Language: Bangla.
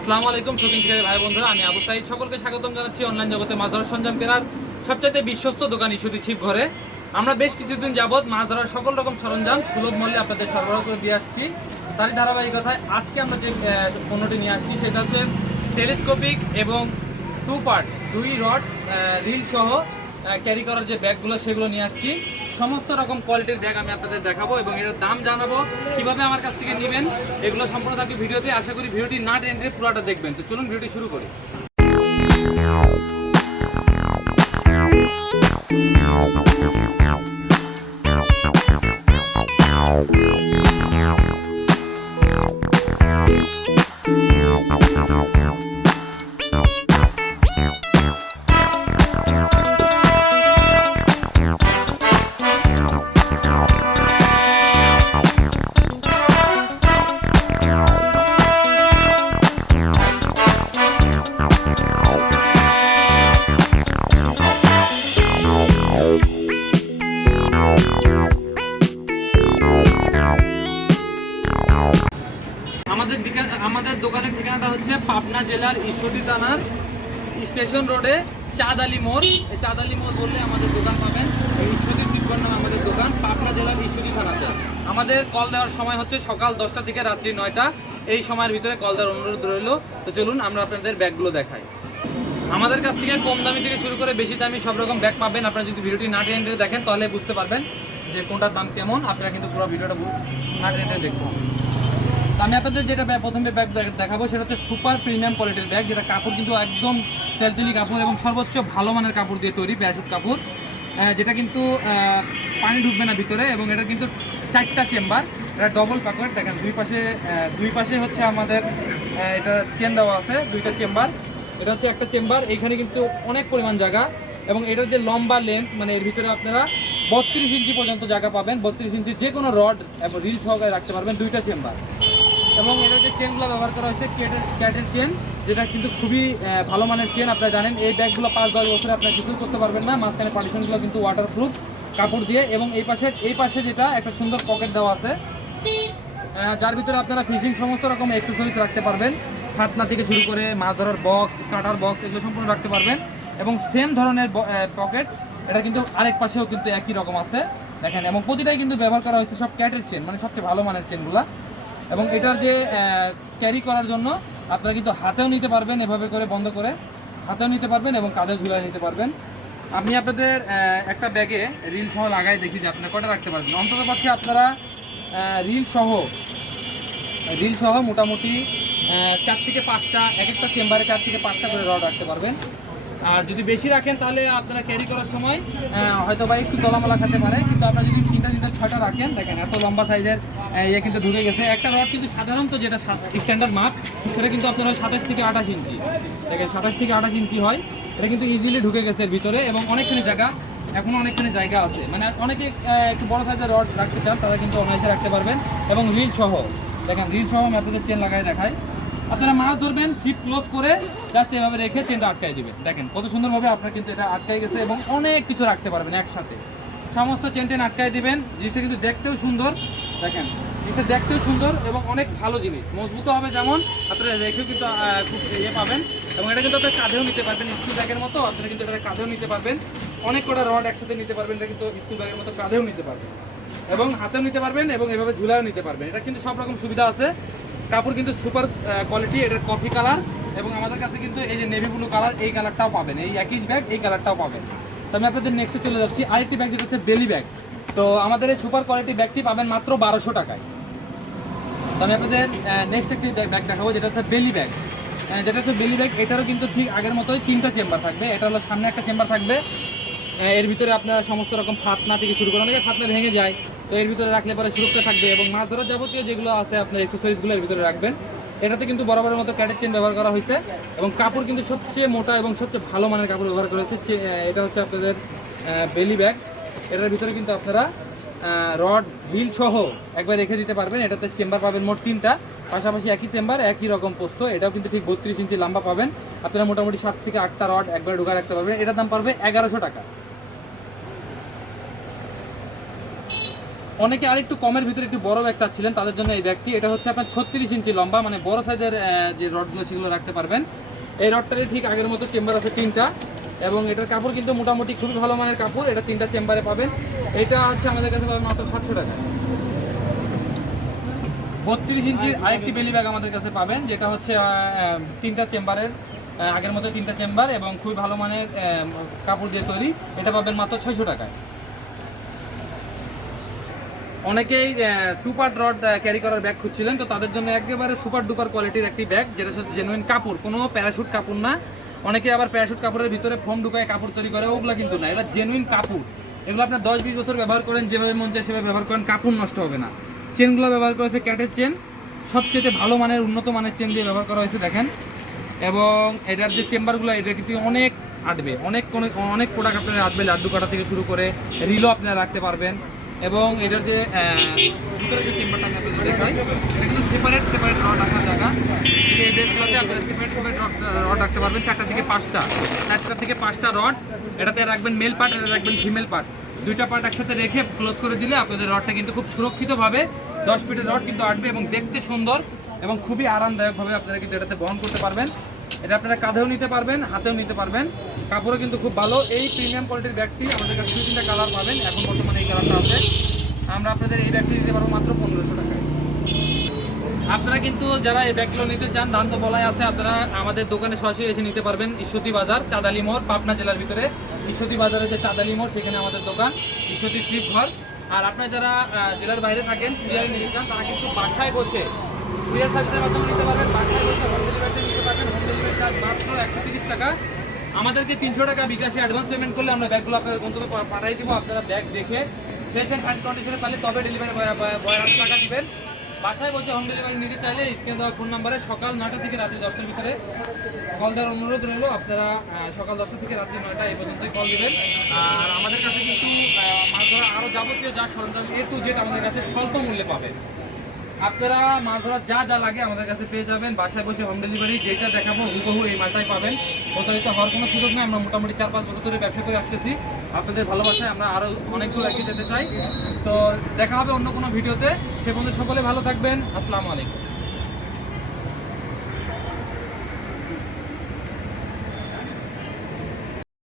আসসালামু আলাইকুম শপিং শিকারী ভাই বন্ধুরা, আমি আবু সাইদ। সকলকে স্বাগতম জানাচ্ছি অনলাইন জগতে মাছ ধরার সরঞ্জাম কেনার সবচাইতে বিশ্বস্ত দোকান ইস্যুদি ছিপ ঘরে। আমরা বেশ কিছুদিন যাবত মাছ ধরার সকল রকম সরঞ্জাম সুলভ মূল্যে আপনাদের সরবরাহ করে দিয়ে আসছি। তারই ধারাবাহিকতায় আজকে আমরা যে পণ্যটি নিয়ে আসছি, সেটা হচ্ছে টেলিস্কোপিক এবং টু পার্ট দুই রড রিল সহ ক্যারি করার যে ব্যাগগুলো, সেগুলো নিয়ে আসছি। সমস্ত রকম কোয়ালিটির ব্যাগ আমি আপনাদের দেখাবো এবং এর দাম জানাব। কীভাবে আমার কাছ থেকে নেবেন, এগুলো সম্পূর্ণ থাকবে ভিডিওতে। আশা করি ভিডিওটি না টেনে পুরোটা দেখবেন। তো চলুন ভিডিওটি শুরু করি। আমাদের আমাদের দোকানের ঠিকানাটা হচ্ছে পাবনা জেলার ঈশ্বরদী থানার স্টেশন রোডে চাঁদ চাঁদালি মোড়। এই চাঁদ চাঁদালি মোড় বললে আমাদের দোকান পাবেন। এই ঈশ্বরদী শিবগর নামে আমাদের দোকান, পাবনা জেলার ঈশ্বরদী থানাতে। আমাদের কল দেওয়ার সময় হচ্ছে সকাল দশটা থেকে রাত্রি নয়টা। এই সময়ের ভিতরে কল দেওয়ার অনুরোধ রইল। তো চলুন, আমরা আপনাদের ব্যাগগুলো দেখাই। আমাদের কাছ থেকে কম দামি থেকে শুরু করে বেশি দামি সব রকম ব্যাগ পাবেন। আপনারা যদি ভিডিওটি না টেনে দেখেন, তাহলে বুঝতে পারবেন যে কোনটার দাম কেমন। আপনারা কিন্তু পুরো ভিডিওটা না টেনে দেখুন। আমি আপনাদের যেটা প্রথমে ব্যাগ দেখাবো, সেটা হচ্ছে সুপার প্রিমিয়াম কোয়ালিটির ব্যাগ, যেটা কাপড় কিন্তু একদম তেলচলি কাপড় এবং সর্বোচ্চ ভালো মানের কাপড় দিয়ে তৈরি প্যারাশুট কাপড়। যেটা কিন্তু পানি ঢুকবে না ভিতরে এবং এটা কিন্তু চারটা চেম্বার, এটা ডবল প্যাকেট দেখেন, দুই পাশে দুই পাশে হচ্ছে আমাদের এটা চেন দেওয়া আছে, দুইটা চেম্বার। এটা হচ্ছে একটা চেম্বার এখানে কিন্তু অনেক পরিমাণ জায়গা এবং এটার যে লম্বা লেন্থ মানে এর ভিতরে আপনারা বত্রিশ ইঞ্চি পর্যন্ত জায়গা পাবেন। বত্রিশ ইঞ্চি যে কোনো রড এবং রিল সহকারে রাখতে পারবেন দুইটা চেম্বার। এবং এটা যে চেনগুলো ব্যবহার করা হয়েছে ক্যাটের চেন যেটা কিন্তু খুবই ভালো মানের চেন আপনারা জানেন। এই ব্যাগগুলো পাঁচ দশ বছরে আপনারা কিছু করতে পারবেন না। মাঝখানে পার্টিশনগুলো কিন্তু ওয়াটারপ্রুফ কাপড় দিয়ে এবং এই পাশে এই পাশে যেটা, একটা সুন্দর পকেট দেওয়া আছে। যার ভিতরে আপনারা ফিশিং সমস্ত রকম অ্যাক্সেসরিজ রাখতে পারবেন। ফাতনা থেকে শুরু করে মাছ ধরার বক্স কাটার বক্স এগুলো সম্পূর্ণ রাখতে পারবেন। এবং সেম ধরনের পকেট এটা কিন্তু আরেক পাশেও কিন্তু একই রকম আছে। দেখেন, এবং প্রতিটাই কিন্তু ব্যবহার করা হয়েছে সব ক্যাটের চেন মানে সবচেয়ে ভালো মানের চেনগুলা এবং এটার যে ক্যারি করার জন্য আপনারা কিন্তু হাতেও নিতে পারবেন এভাবে করে, বন্ধ করে হাতেও নিতে পারবেন এবং কাঁধে ঝুলাই নিতে পারবেন। আপনি আপনাদের একটা ব্যাগে রিল সহ লাগাই দেখি যে আপনারা কটা রাখতে পারবেন। অন্তত পক্ষে আপনারা রিল সহ রিল সহ মোটামুটি চার থেকে পাঁচটা, এক একটা চেম্বারে চার থেকে পাঁচটা করে রড রাখতে পারবেন। আর যদি বেশি রাখেন তাহলে আপনারা ক্যারি করার সময় হয়তো বা একটু দলামালা খেতে পারে। কিন্তু আপনারা যদি তিনটা তিনটা, ছয়টা রাখেন, দেখেন এত লম্বা সাইজের ইয়ে কিন্তু ঢুকে গেছে। একটা রড কিন্তু সাধারণত যেটা স্ট্যান্ডার্ড মাপ সেটা কিন্তু আপনারা সাতাশ থেকে আঠাশ ইঞ্চি। দেখেন, সাতাশ থেকে আঠাশ ইঞ্চি হয়। এটা কিন্তু ইজিলি ঢুকে গেছে ভিতরে এবং অনেকখানি জায়গা, এখনও অনেকখানি জায়গা আছে। মানে অনেকে একটু বড় সাইজের রড রাখতে চান, তারা কিন্তু অনায়াসে রাখতে পারবেন এবং রিল সহ। দেখেন রিল সহ আমি আপনাদের চেন লাগাই দেখাই। আপনারা মাছ ধরবেন সিপ ক্লোজ করে জাস্ট এভাবে রেখে চেনটা আটকাই দিবেন। দেখেন, কত সুন্দরভাবে আপনার কিন্তু এটা আটকাই গেছে এবং অনেক কিছু রাখতে পারবেন একসাথে। সমস্ত চেন টেন আটকাই দিবেন, জিনিসটা কিন্তু দেখতেও সুন্দর। দেখেন জিনিসটা দেখতেও সুন্দর এবং অনেক ভালো জিনিস। মজবুত হবে যেমন, আপনারা রেখেও কিন্তু খুব ইয়ে পাবেন। এবং এটা কিন্তু আপনার কাঁধেও নিতে পারবেন, স্কুল ব্যাগের মতো। আপনারা কিন্তু এটা কাঁধেও নিতে পারবেন। অনেক কটা রড একসাথে নিতে পারবেন, এটা কিন্তু স্কুল ব্যাগের মতো কাঁধেও নিতে পারবেন। এবং হাতেও নিতে পারবেন এবং এভাবে ঝুলাও নিতে পারবেন। এটা কিন্তু সব রকম সুবিধা আছে। কাপড় কিন্তু সুপার কোয়ালিটি এটার কফি কালার। এবং আমাদের কাছে কিন্তু এই যে নেভি ব্লু কালার, এই কালারটাও পাবেন। এই একই ব্যাগ, এই কালারটাও পাবেন। তো আমি আপনাদের নেক্সটে চলে যাচ্ছি। আরেকটি ব্যাগ, যেটা হচ্ছে বেলি ব্যাগ। তো আমাদের এই সুপার কোয়ালিটি ব্যাগটি পাবেন মাত্র বারোশো টাকায়। তো আমি আপনাদের নেক্সট একটি ব্যাগ দেখাবো, যেটা হচ্ছে বেলি ব্যাগ যেটা হচ্ছে বেলি ব্যাগ এটারও কিন্তু ঠিক আগের মতোই তিনটা চেম্বার থাকবে। এটা হলো সামনে একটা চেম্বার থাকবে। এর ভিতরে আপনারা সমস্ত রকম ফাতনা থেকে শুরু করে অনেকে ফাতনা ভেঙে যায়। তো এর ভিতরে রাখলে পরে সুরক্ষা থাকবে এবং মাছ ধরার যাবতীয় যেগুলো আছে, আপনার এক্সেসরিজগুলো এর ভিতরে রাখবেন। এটাতে কিন্তু বরাবরের মতো ক্যাটের চেন ব্যবহার করা হয়েছে এবং কাপড় কিন্তু সবচেয়ে মোটা এবং সবচেয়ে ভালো মানের কাপড় ব্যবহার করা হয়েছে। এটা হচ্ছে আপনাদের বেলি ব্যাগ এটার ভিতরে কিন্তু আপনারা রড হুইল সহ একবার রেখে দিতে পারবেন। এটাতে চেম্বার পাবেন মোট তিনটা। পাশাপাশি একই চেম্বার একই রকম পোস্ত। এটাও কিন্তু ঠিক বত্রিশ ইঞ্চি লম্বা পাবেন। আপনারা মোটামুটি সাত থেকে আটটা রড একবার ঢুকা রাখতে পারবেন। এটার দাম পড়বে এগারোশো টাকা। অনেকে আরেকটু কমের ভিতরে একটু বড় ব্যাগ চাচ্ছিলেন, তাদের জন্য এই ব্যাগটি এটা হচ্ছে আপনার ছত্রিশ ইঞ্চি লম্বা মানে বড় সাইজের যে রডগুলো সেগুলো রাখতে পারবেন। এই রডটারে ঠিক আগের মতো চেম্বার আছে তিনটা। এবং এটার কাপড় কিন্তু মোটামুটি খুবই ভালো মানের কাপড়। এটা তিনটা চেম্বারে পাবেন। এটা হচ্ছে আমাদের কাছে পাবেন মাত্র সাতশো টাকা। বত্রিশ ইঞ্চির আরেকটি বেলি ব্যাগ আমাদের কাছে পাবেন, যেটা হচ্ছে তিনটা চেম্বারের আগের মতো তিনটা চেম্বার এবং খুবই ভালো মানের কাপড় দিয়ে তৈরি। এটা পাবেন মাত্র ছয়শো টাকায়। অনেকেই টু পার্ট রড ক্যারি করার ব্যাগ খুঁজছিলেন, তো তাদের জন্য একেবারে সুপার ডুপার কোয়ালিটির একটি ব্যাগ যেটা জেনুইন কাপড়। কোনো প্যারাশুট কাপড় না। অনেকে আবার প্যারাশুট কাপড়ের ভিতরে ফোম ঢুকায় কাপড় তৈরি করে, ওগুলো কিন্তু না। এটা জেনুইন কাপড়। এগুলো আপনার দশ বিশ বছর ব্যবহার করেন, যেভাবে মন চায় সেভাবে ব্যবহার করেন, কাপড় নষ্ট হবে না। চেনগুলো ব্যবহার করেছে ক্যাটের চেন সবচেয়ে ভালো মানের, উন্নত মানের চেন দিয়ে ব্যবহার করা হয়েছে, দেখেন। এবং এটার যে চেম্বারগুলো এটা কিন্তু অনেক আটবে। অনেক অনেক প্রোডাক্ট আপনারা আটবে লাড্ডু কাটা থেকে শুরু করে রিলও আপনারা রাখতে পারবেন। এবং এটার যে ভিতরে যে চেম্বারটা আপনাদের দেখাই, এটা কিন্তু সেপারেট সেপারেট রড রাখার জায়গা। এই বেডগুলোতে আপনারা সেপারেট সেপারেট রড রাখতে পারবেন, চারটা থেকে পাঁচটা। চারটা থেকে পাঁচটা রড এটাতে রাখবেন মেল পার্ট এটা রাখবেন ফিমেল পার্ট দুইটা পার্ট একসাথে রেখে ক্লোজ করে দিলে আপনাদের রডটা কিন্তু খুব সুরক্ষিতভাবে দশ ফিটের রড কিন্তু আটবে এবং দেখতে সুন্দর এবং খুবই আরামদায়কভাবে আপনারা কিন্তু এটাতে বহন করতে পারবেন। এটা আপনারা কাঁধেও নিতে পারবেন, হাতেও নিতে পারবেন। কাপড়ও কিন্তু খুব ভালো। এই প্রিমিয়াম কোয়ালিটির ব্যাগটি আমাদের কাছে দুই তিনটা কালার পাবেন। এখন বর্তমানে এই কালারটা আছে। আমরা আপনাদের এই ব্যাগটি দিতে পারব মাত্র পনেরোশো টাকায়। আপনারা কিন্তু যারা এই ব্যাগগুলো নিতে চান, দাম তো বলাই আছে, আপনারা আমাদের দোকানে সরাসরি এসে নিতে পারবেন ঈশ্বরদী বাজার, চাঁদালি মোড়, পাবনা জেলার ভিতরে। ঈশ্বরদী বাজারে যে চাঁদালি মোড়, সেখানে আমাদের দোকান, ঈশ্বরদী স্লিপ ঘর। আর আপনারা যারা জেলার বাইরে থাকেন, কুরিয়ারে নিতে চান, তারা কিন্তু বাসায় বসে, কুরিয়ার সার্ভিসের মাধ্যমে নিতে পারবেন। বাসায় বসে হোম ডেলিভারিতে নিতে পারবেন। হোম ডেলিভারি চার্জ মাত্র একশো টাকা। আমাদেরকে তিনশো টাকা বিকাশে অ্যাডভান্স পেমেন্ট করলে আমরা ব্যাগগুলো আপনাদের গন্তব্যে পাঠিয়ে দিব, আপনারা ব্যাগ দেখে ফ্রেশ অ্যান্ড ফাইন কন্ডিশনে পারলে তবে ডেলিভারি বয় হাজার টাকা দিবেন। বাসায় বসে হোম ডেলিভারি নিতে চাইলে স্ক্রিনে দেওয়া ফোন নাম্বারে সকাল নটা থেকে রাত্রি দশটার ভিতরে কল দেওয়ার অনুরোধ রইল, আপনারা সকাল দশটা থেকে রাত্রি নয়টা এই পর্যন্তই কল দেবেন। আর আমাদের কাছে কিন্তু মাছ ধরা আরও যাবতীয় যা সরঞ্জাম এ টু জেড আমাদের কাছে স্বল্প মূল্যে পাবেন। আপনারা মাছ ধরার যা যা লাগে আমাদের কাছে পেয়ে যাবেন। বাসায় বসে হোম ডেলিভারি যেটা দেখাবো হুবহু এই মালটাই পাবেন। প্রতারিত হওয়ার কোনো সুযোগ নেই, আমরা মোটামুটি চার পাঁচ বছর ধরে ব্যবসা করে আসতেছি। আপনাদের ভালোবাসায় আমরা আরও অনেক দূর এগিয়ে যেতে চাই তো দেখা হবে অন্য কোনো ভিডিওতে। সে পর্যন্ত সকলে ভালো থাকবেন। আসসালামু আলাইকুম।